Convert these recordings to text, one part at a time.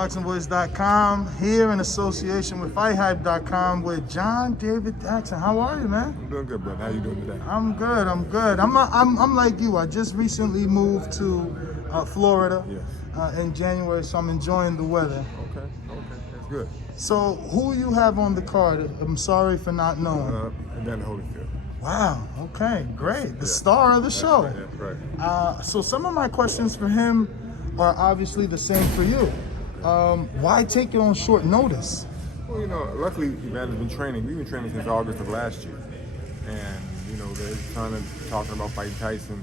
ThaBoxingvoice.com, here in association with FightHype.com with John David Dazn. How are you, man? I'm doing good, brother. How you doing today? I'm good. I'm like you. I just recently moved to Florida in January, so I'm enjoying the weather. Okay, that's good. So, who you have on the card? I'm sorry for not knowing. Evander Holyfield. Wow. Okay. Great. The star of the show. That's right. So some of my questions for him are obviously the same for you. Why take it on short notice? Well, luckily Evander's been training. We've been training since August of last year, and they're talking about fighting Tyson,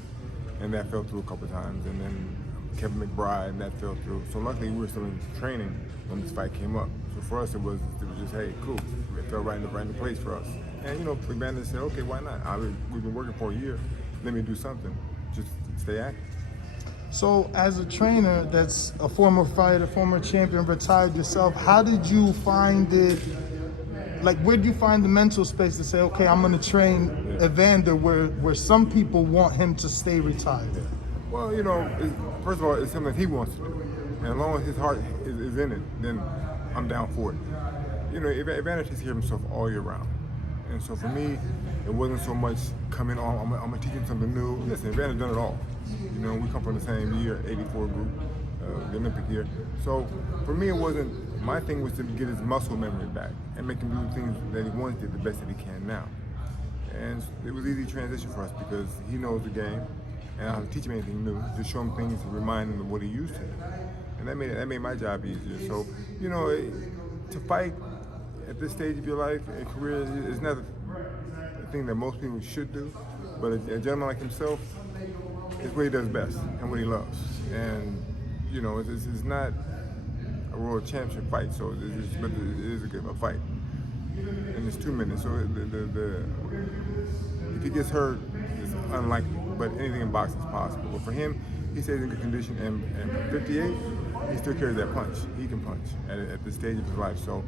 and that fell through a couple of times, and then Kevin McBride, and that fell through. So luckily we were still in training when this fight came up. So for us it was just, hey, cool. It fell right in the place for us. And Evander said, okay, why not? We've been working for a year. Let me do something. Just stay active. So as a trainer that's a former fighter, former champion, retired yourself, how did you find it? Like, where do you find the mental space to say, okay, I'm going to train Evander where some people want him to stay retired? Yeah. Well, first of all, it's something he wants to do. And as long as his heart is in it, then I'm down for it. Evander takes care of himself all year round. And so for me, it wasn't so much coming on, I'm going to teach him something new. Listen, Evander's done it all. We come from the same year, 84 group, the Olympic year. So for me, my thing was to get his muscle memory back and make him do things that he once did the best that he can now. And it was easy transition for us because he knows the game, and I don't teach him anything new, just show him things to remind him of what he used to. And that made my job easier. So, to fight at this stage of your life and career is not a thing that most people should do, but a gentleman like himself, it's what he does best and what he loves. And it's not a world championship fight, so but it is a fight, and it's 2 minutes. So if he gets hurt, it's unlikely, but anything in boxing is possible. But for him, he stays in good condition, and for 58, he still carries that punch. He can punch at this stage of his life. So.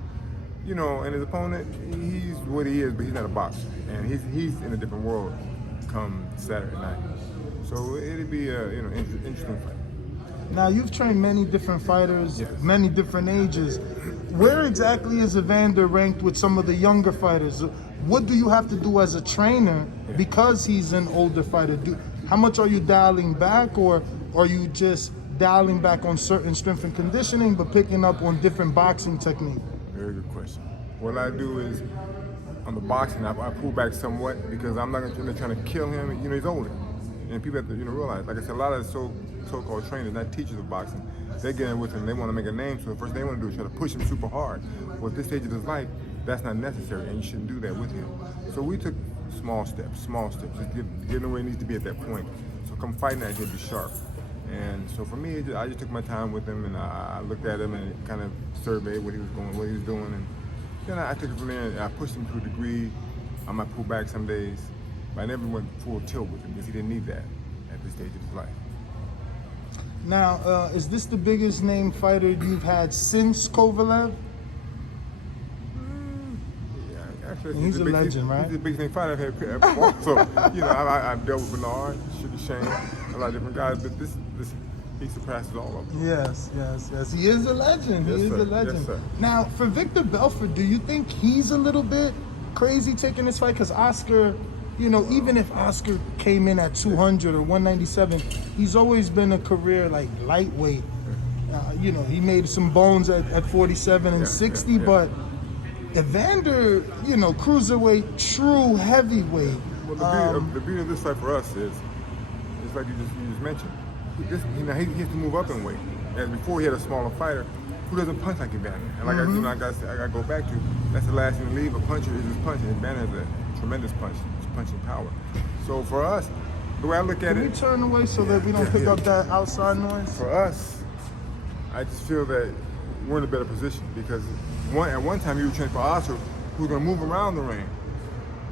And his opponent, he's what he is, but he's not a boxer. And he's in a different world come Saturday night. So it'd be an interesting fight. Now, you've trained many different fighters, many different ages. Where exactly is Evander ranked with some of the younger fighters? What do you have to do as a trainer because he's an older fighter? How much are you dialing back, or are you just dialing back on certain strength and conditioning but picking up on different boxing technique? Very good question. What I do is, on the boxing, I pull back somewhat because I'm not trying to kill him. He's older, and people have to realize. Like I said, a lot of so-called trainers, not teachers of boxing, they get in with him. They want to make a name, so the first thing they want to do is try to push him super hard. Well, at this stage of his life, that's not necessary, and you shouldn't do that with him. So we took small steps, just get him where he needs to be at that point. So come fighting that, he'll be sharp. And so for me, I just took my time with him, and I looked at him and kind of surveyed what he was doing, and then I took it from there and I pushed him to a degree. I might pull back some days, but I never went full tilt with him because he didn't need that at this stage of his life. Now, is this the biggest name fighter you've had since Kovalev? Yeah, actually, he's a legend, right? He's the biggest name fighter I've had before. So, I've dealt with Bernard, Sugar Shane, a lot of different guys, but this he surpasses all of them. Yes. He is a legend. Yes, he is sir. a legend. Yes, sir. Now, for Victor Belfort, do you think he's a little bit crazy taking this fight? Because Oscar, even if Oscar came in at 200 or 197, he's always been a career like lightweight. He made some bones at 47 and 60, but Evander, cruiserweight, true heavyweight. Well, the beauty of this fight for us is, it's like you just mentioned. He has to move up in weight. As before, he had a smaller fighter who doesn't punch like Evander. And like I got to go back to, that's the last thing to leave. A puncher is his punch, and Evander has a tremendous punching power. So for us, the way I look at Can it, we turn away so that we don't pick up that outside noise? For us, I just feel that we're in a better position because at one time you were training for Oscar, who's going to move around the ring.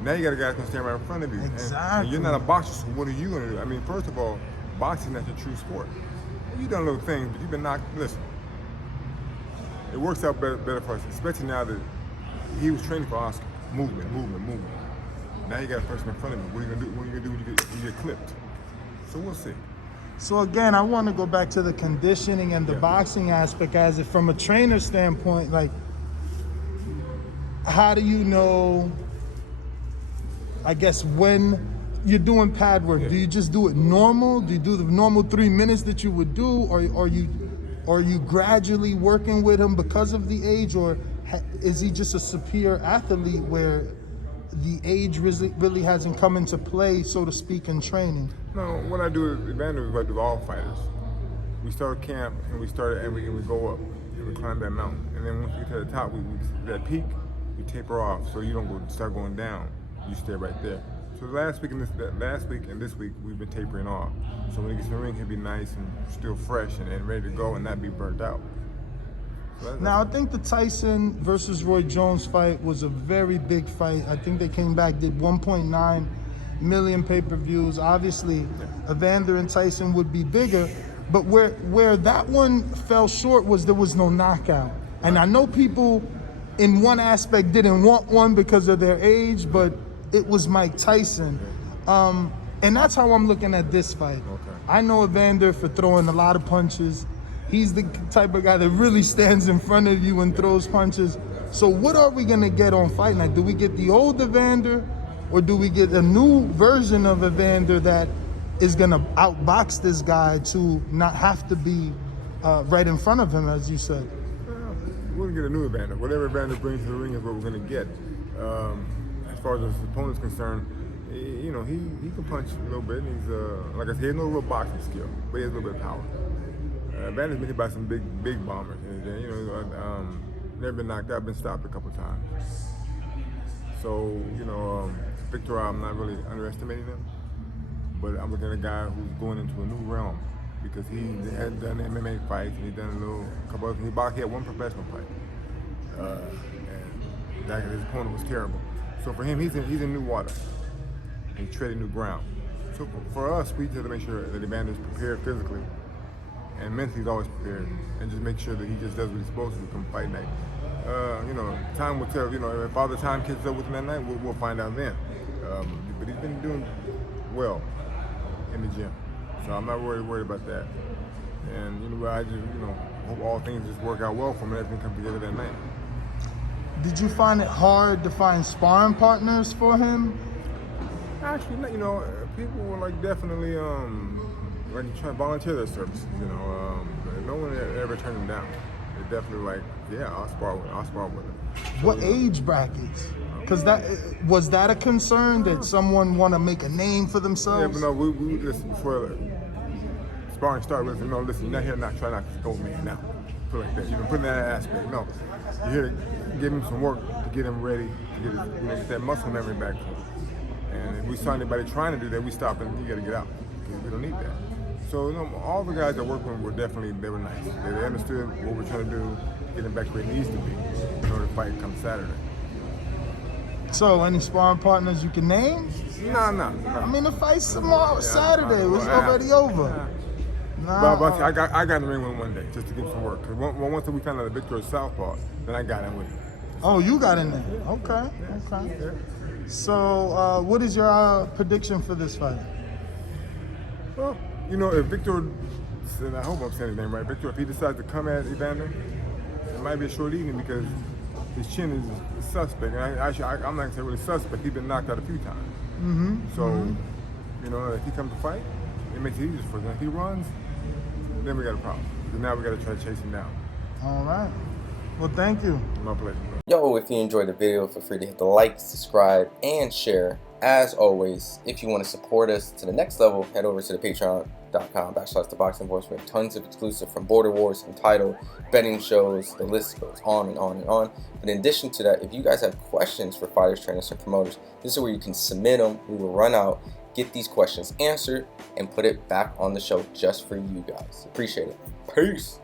Now you got a guy that's going to stand right in front of you. Exactly. And you're not a boxer, so what are you going to do? I mean, first of all, boxing is a true sport. You've done little things, but you've been knocked. Listen, it works out better for us, especially now that he was training for Oscar. Movement. Now you got a person in front of him. What are you gonna do? What are you gonna do when you get clipped? So we'll see. So again, I want to go back to the conditioning and the boxing aspect as it from a trainer standpoint. Like, how do you know, I guess, when you're doing pad work? Do you just do it normal? Do you do the normal 3 minutes that you would do, or are you gradually working with him because of the age, or is he just a superior athlete where the age really hasn't come into play, so to speak, in training? No, what I do is Evander is what I do with all fighters. We start camp and we go up and we climb that mountain, and then once we get to the top, we that peak, we taper off so you don't start going down. You stay right there. So last week and this week we've been tapering off. So when he gets in the ring, he'll be nice and still fresh and ready to go and not be burnt out. So now I think the Tyson versus Roy Jones fight was a very big fight. I think they came back, did 1.9 million pay-per-views. Obviously, Evander and Tyson would be bigger, but where that one fell short was there was no knockout. And I know people in one aspect didn't want one because of their age, but it was Mike Tyson. And that's how I'm looking at this fight. Okay. I know Evander for throwing a lot of punches. He's the type of guy that really stands in front of you and throws punches. So what are we gonna get on fight night? Do we get the old Evander, or do we get a new version of Evander that is gonna outbox this guy to not have to be right in front of him, as you said? We're gonna get a new Evander. Whatever Evander brings to the ring is what we're gonna get. As far as his opponent's concerned, you know, he can punch a little bit. He's like I said, he has no real boxing skill, but he has a little bit of power. Evander's been hit by some big bombers. And, you know, never been knocked out, been stopped a couple times. So, you know, Vitor, I'm not really underestimating him, but I'm looking at a guy who's going into a new realm because he had done MMA fights and he done a couple others. He had one professional fight, and his opponent was terrible. So for him, he's in new water. He's treading new ground. So for us, we have to make sure that Evander's prepared physically and mentally he's always prepared, and just make sure that he just does what he's supposed to come fight night. You know, time will tell. You know, if all the time catches up with him that night, we'll find out then. But he's been doing well in the gym, so I'm not worried about that. And you know, I just hope all things just work out well for him and everything come together that night. Did you find it hard to find sparring partners for him? Actually, you know, people were like definitely like trying to volunteer their services. You know, no one ever turned them down. They definitely like, yeah, I'll spar with him. So, what age brackets? Because was that a concern that someone want to make a name for themselves? Yeah, but no, we listen before sparring started. Listen, no, listen, you're not here try not to go man now. Put it like that. You know, put in that aspect. No, you're here to give him some work to get him ready to get his, get that muscle memory back. And if we saw anybody trying to do that, we stop and you got to get out because we don't need that. So all the guys that work with him were they were nice. They understood what we're trying to do, get him back where he needs to be in order to fight come Saturday. So any sparring partners you can name? No. I mean, the fight's tomorrow, Saturday. It was already over. But I got in the ring with him one day just to give him some work. Cause once we found out that Vitor is southpaw, then I got in with him. Oh, you got in there. Okay. Yeah. So what is your prediction for this fight? Well, you know, if Vitor, and I hope I'm saying his name right, Vitor, if he decides to come at Evander, it might be a short evening because his chin is suspect. And I'm not going to say really suspect. He's been knocked out a few times. So, you know, if he comes to fight, it makes it easier for him. If he runs, then we got a problem. Because now we got to try to chase him down. All right. Well, thank you. My pleasure. Yo, if you enjoyed the video, feel free to hit the like, subscribe, and share. As always, if you want to support us to the next level, head over to the patreon.com/ThaBoxingVoice. We have tons of exclusive from Border Wars, Entitled, betting shows, the list goes on and on and on. But in addition to that, if you guys have questions for fighters, trainers, and promoters, this is where you can submit them. We will run out, get these questions answered, and put it back on the show just for you guys. Appreciate it. Peace.